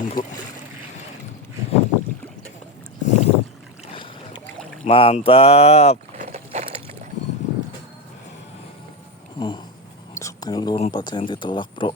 pohon bro. Mantap. Masuk dengan lur 4 cm telak bro.